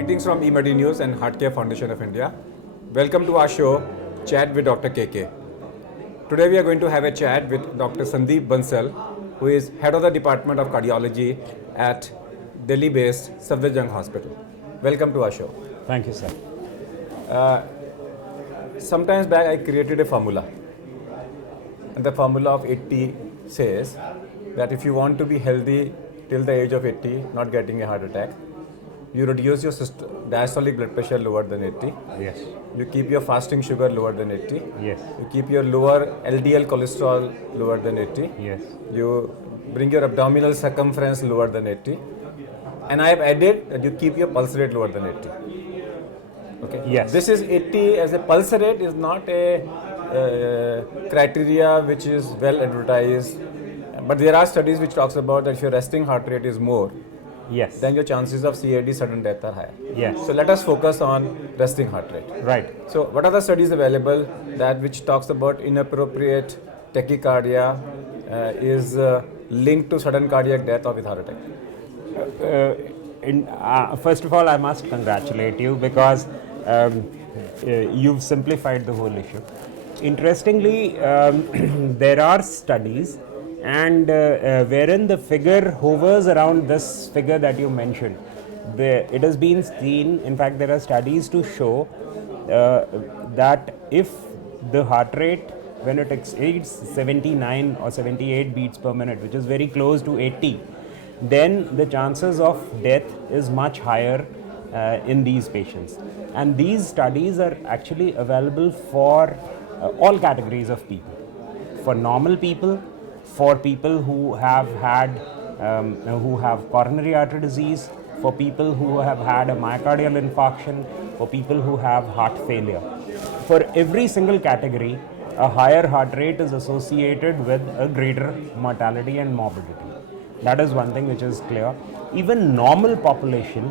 Greetings from eMedi News and Heartcare Foundation of India. Welcome to our show, Chat with Dr. KK. Today we are going to have a chat with Dr. Sandeep Bansal, who is head of the Department of Cardiology at Delhi-based Safdarjung Hospital. Welcome to our show. Thank you, sir. Sometimes back I created a formula. And the formula of 80 says that if you want to be healthy till the age of 80, not getting a heart attack, you reduce your diastolic blood pressure lower than 80. Yes. You keep your fasting sugar lower than 80. Yes. You keep your lower LDL cholesterol lower than 80. Yes. You bring your abdominal circumference lower than 80. And I have added that you keep your pulse rate lower than 80. Okay. Yes. This is 80 as a pulse rate is not a criteria which is well advertised. But there are studies which talks about that if your resting heart rate is more, Yes. then your chances of CAD sudden death are higher. Yes. So let us focus on resting heart rate. Right. So what are the studies available that which talks about inappropriate tachycardia is linked to sudden cardiac death or with heart attack? First of all, I must congratulate you because you've simplified the whole issue. Interestingly, there are studies and wherein the figure hovers around this figure that you mentioned. It has been seen, in fact, there are studies to show that if the heart rate, when it exceeds 79 or 78 beats per minute, which is very close to 80, then the chances of death is much higher in these patients. And these studies are actually available for all categories of people. For normal people, for people who have had, who have coronary artery disease, for people who have had a myocardial infarction, for people who have heart failure. For every single category, a higher heart rate is associated with a greater mortality and morbidity. That is one thing which is clear. Even normal population,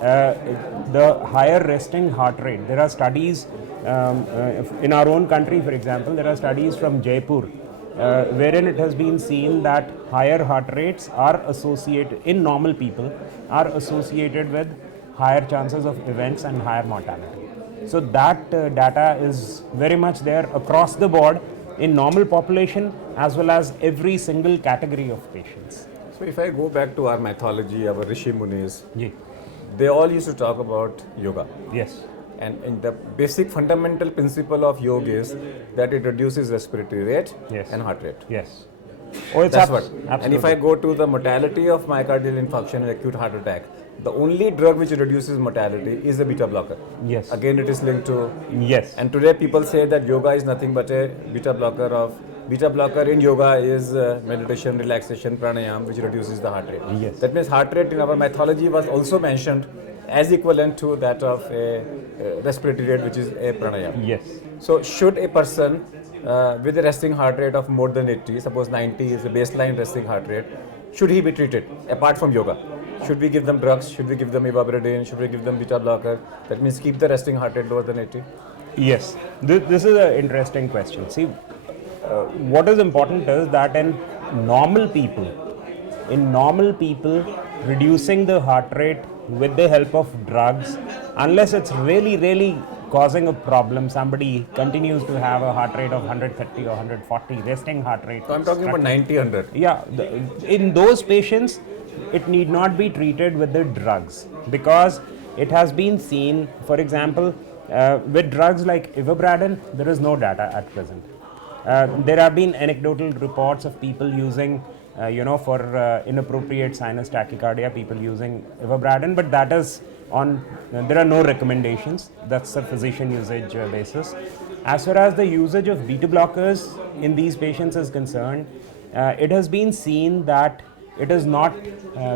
the higher resting heart rate, there are studies in our own country, for example, there are studies from Jaipur, wherein it has been seen that higher heart rates are associated, in normal people, are associated with higher chances of events and higher mortality. So that data is very much there across the board in normal population as well as every single category of patients. So if I go back to our mythology, our Rishi Munis, Yeah. they all used to talk about yoga. Yes. And the basic fundamental principle of yoga is that it reduces respiratory rate Yes. and heart rate. Yes. Oh, it's That's what. absolutely. And if I go to the mortality of myocardial infarction and acute heart attack, the only drug which reduces mortality is the beta blocker. Yes. Again, it is linked to. Yes. And today people say that yoga is nothing but a beta blocker in yoga is meditation, relaxation, pranayam, which reduces the heart rate. Yes. That means heart rate in our mythology was also mentioned as equivalent to that of a respiratory rate, which is a pranayam. Yes. So should a person with a resting heart rate of more than 80, suppose 90 is the baseline resting heart rate, should he be treated apart from yoga? Should we give them drugs? Should we give them ivabradine? Should we give them beta blocker? That means keep the resting heart rate lower than 80? Yes. This is an interesting question. See, what is important is that in normal people, reducing the heart rate with the help of drugs, unless it's really causing a problem, somebody continues to have a heart rate of 130 or 140, resting heart rate. So I'm talking about 90, 100. Yeah, in those patients, it need not be treated with the drugs because it has been seen, for example, with drugs like ivabradine, there is no data at present. There have been anecdotal reports of people using, for inappropriate sinus tachycardia, people using ivabradine, but that is on, there are no recommendations. That's a physician usage basis. As far as the usage of beta blockers in these patients is concerned, it has been seen that it is not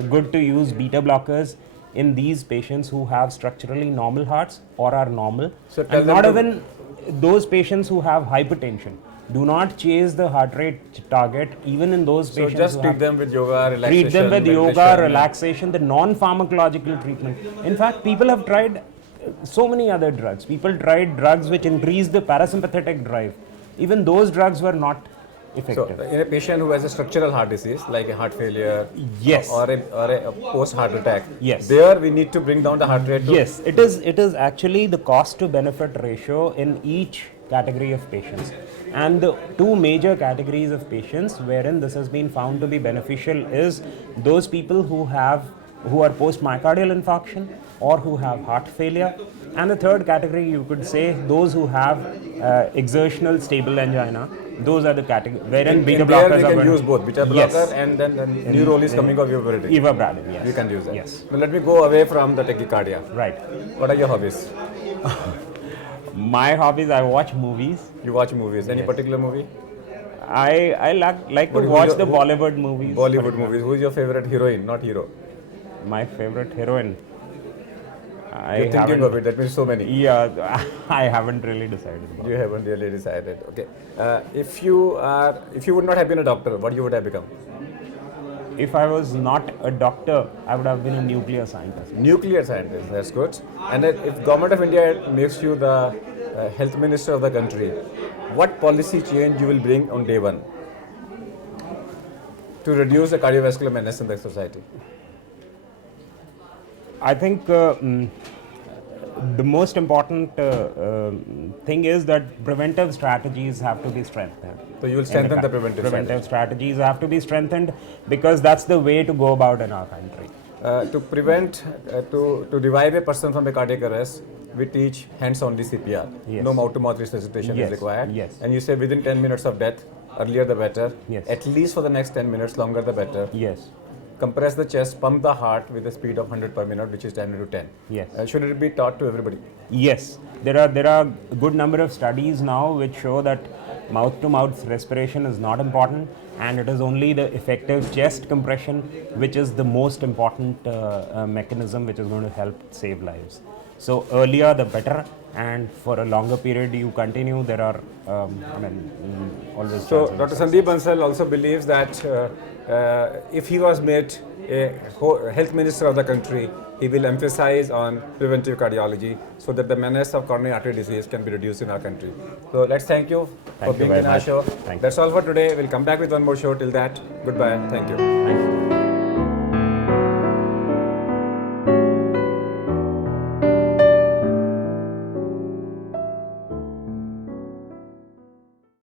good to use beta blockers in these patients who have structurally normal hearts or are normal. So and not even those patients who have hypertension. Do not chase the heart rate target even in those patients. So just treat them with yoga, relaxation. Treat them with yoga, meditation. relaxation, the non-pharmacological treatment. In fact, people have tried so many other drugs. People tried drugs which increase the parasympathetic drive. Even those drugs were not effective. So, in a patient who has a structural heart disease, like a heart failure, Yes. or a post heart attack, Yes. there we need to bring down the heart rate. To Yes, it is. It is actually the cost to benefit ratio in each category of patients, and the two major categories of patients wherein this has been found to be beneficial is those people who are post myocardial infarction or who have heart failure, and the third category you could say those who have exertional stable angina. Those are the category wherein beta in there blockers we are can going use to, both beta blocker Yes. and then new role is coming of everything. Ivabradine. Yes, We can use that. Yes, Now let me go away from the tachycardia. right. What are your hobbies? My hobbies: I watch movies. You watch movies. Any particular movie? I like to Who's watch your- the Bollywood movies. Bollywood movies. Who is your favorite heroine, not hero? My favorite heroine. I You're thinking haven't. of it. That means so many. Yeah, I haven't really decided about. You haven't really decided. Okay. If you would not have been a doctor, what you would have become? If I was not a doctor, I would have been a nuclear scientist. Nuclear scientist. That's good. And then if government of India makes you the health minister of the country, what policy change you will bring on day one to reduce the cardiovascular menace in the society? I think the most important thing is that preventive strategies have to be strengthened. So you will strengthen the preventive strategies have to be strengthened because that's the way to go about in our country. To prevent, to revive a person from a cardiac arrest, we teach hands-only CPR. Yes. No mouth-to-mouth resuscitation Yes, is required. yes. And you say within 10 minutes of death, earlier the better. Yes. At least for the next 10 minutes, longer the better. Yes. Compress the chest, pump the heart with a speed of 100 per minute, which is 10 into 10. Yes. Should it be taught to everybody? Yes, there are a good number of studies now which show that mouth-to-mouth respiration is not important, and it is only the effective chest compression which is the most important mechanism which is going to help save lives. So earlier the better, and for a longer period you continue. There are, always. So chances of Dr. success. Sandeep Bansal also believes that if he was made a health minister of the country, he will emphasize on preventive cardiology so that the menace of coronary artery disease can be reduced in our country. So let's thank you for Thank you being very in our much. show. Thank you. That's all for today. We'll come back with one more show. Till that, goodbye. Thank you. Thank you.